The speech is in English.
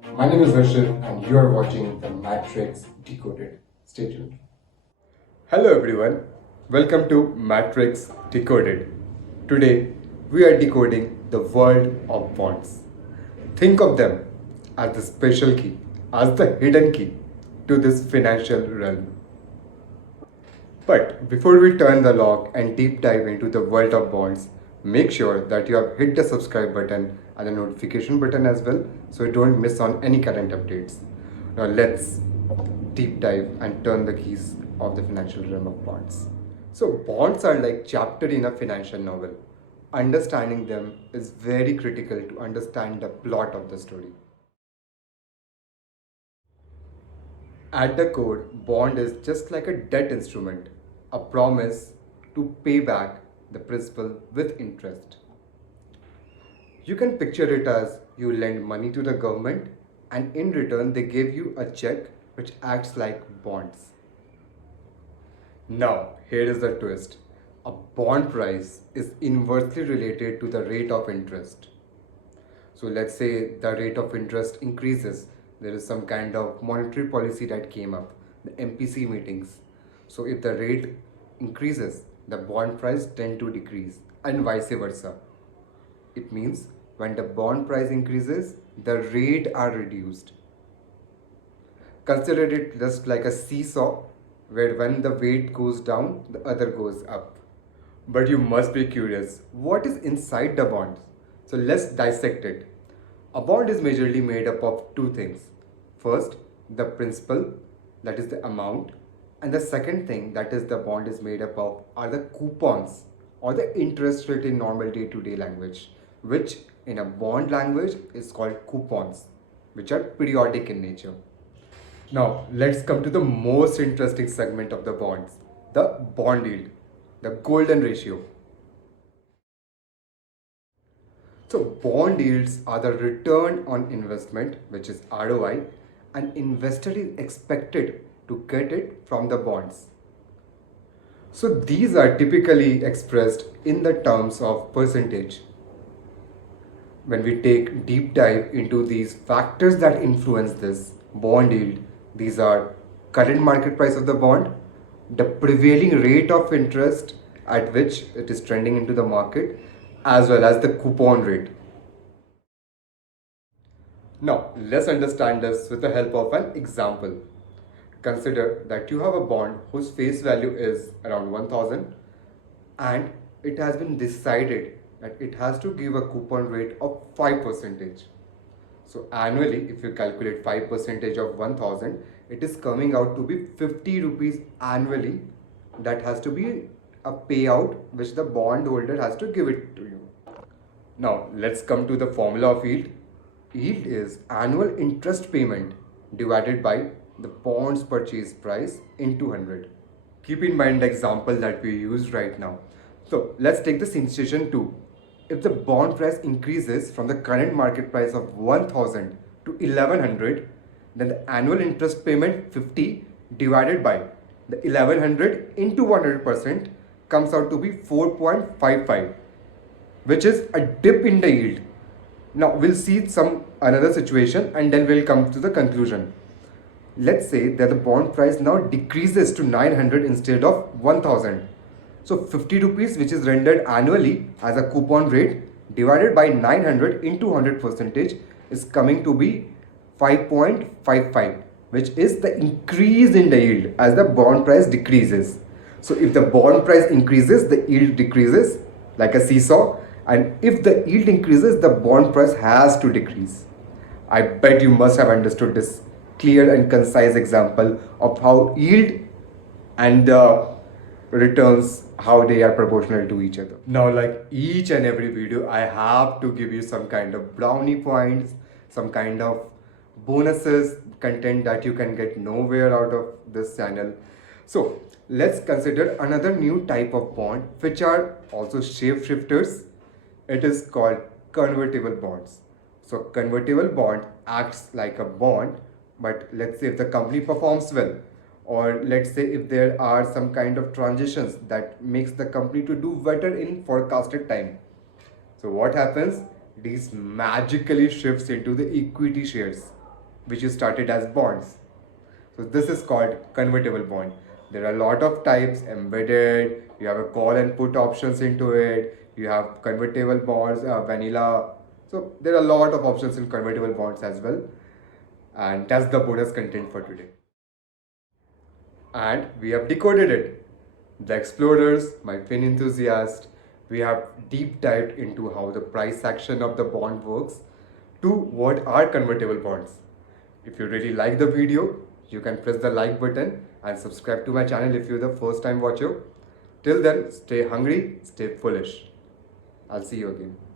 My name is Harshit and you are watching the Matrix Decoded. Stay tuned. Hello everyone, welcome to Matrix Decoded. Today we are decoding the world of bonds. Think of them as the special key, as the hidden key to this financial realm. But before we turn the lock and deep dive into the world of bonds, make sure that you have hit the subscribe button and the notification button as well so you don't miss on any current updates. Now let's deep dive and turn the keys of the financial realm of bonds. So bonds are like chapter in a financial novel. Understanding them is very critical to understand the plot of the story. At the core, bond is just like a debt instrument, a promise to pay back the principal with interest. You can picture it as you lend money to the government and in return they give you a check which acts like bonds. Now, here is the twist. A bond price is inversely related to the rate of interest. So let's say the rate of interest increases. There is some kind of monetary policy that came up, the MPC meetings. So if the rate increases, the bond price tend to decrease and vice versa. It means when the bond price increases, the rate are reduced. Consider it just like a seesaw where when the weight goes down, the other goes up. But you must be curious, what is inside the bond? So let's dissect it. A bond is majorly made up of two things. First, the principal, that is the amount, and the second thing that is the bond is made up of are the coupons or the interest rate in normal day-to-day language, which in a bond language is called coupons, which are periodic in nature. Now, let's come to the most interesting segment of the bonds, the bond yield, the golden ratio. So, bond yields are the return on investment, which is ROI, and investor is expected to get it from the bonds. So, these are typically expressed in the terms of percentage. When we take deep dive into these factors that influence this bond yield, these are current market price of the bond, the prevailing rate of interest at which it is trending into the market, as well as the coupon rate. Now, let's understand this with the help of an example. Consider that you have a bond whose face value is around 1000 and it has been decided that it has to give a coupon rate of 5%. So annually, if you calculate 5% of 1000, it is coming out to be 50 rupees annually. That has to be a payout which the bondholder has to give it to you. Now, let's come to the formula of yield. Yield is annual interest payment divided by the bond's purchase price into 100. Keep in mind the example that we use right now. So let's take the situation 2. If the bond price increases from the current market price of 1000 to 1100, then the annual interest payment 50 divided by the 1100 into 100% comes out to be 4.55, which is a dip in the yield. Now we'll see some another situation and then we'll come to the conclusion. Let's say that the bond price now decreases to 900 instead of 1000. So 50 rupees, which is rendered annually as a coupon rate, divided by 900 into 100% is coming to be 5.55, which is the increase in the yield as the bond price decreases. So if the bond price increases, the yield decreases like a seesaw, and if the yield increases, the bond price has to decrease. I bet you must have understood this clear and concise example of how yield and the returns, how they are proportional to each other. Now, like each and every video, I have to give you some kind of brownie points, some kind of bonuses, content that you can get nowhere out of this channel. So let's consider another new type of bond which are also shape shifters. It is called convertible bonds. So convertible bond acts like a bond, but let's say if the company performs well, or let's say if there are some kind of transitions that makes the company to do better in forecasted time. So what happens? These magically shifts into the equity shares. which you started as bonds. So this is called convertible bond. There are a lot of types embedded. You have a call and put options into it. You have convertible bonds, vanilla. So there are a lot of options in convertible bonds as well. And that's the bonus content for today. And we have decoded it. The explorers, my fin enthusiast, we have deep dived into how the price action of the bond works to what are convertible bonds. If you really like the video, you can press the like button and subscribe to my channel if you're the first time watcher. Till then, stay hungry, stay foolish. I'll see you again.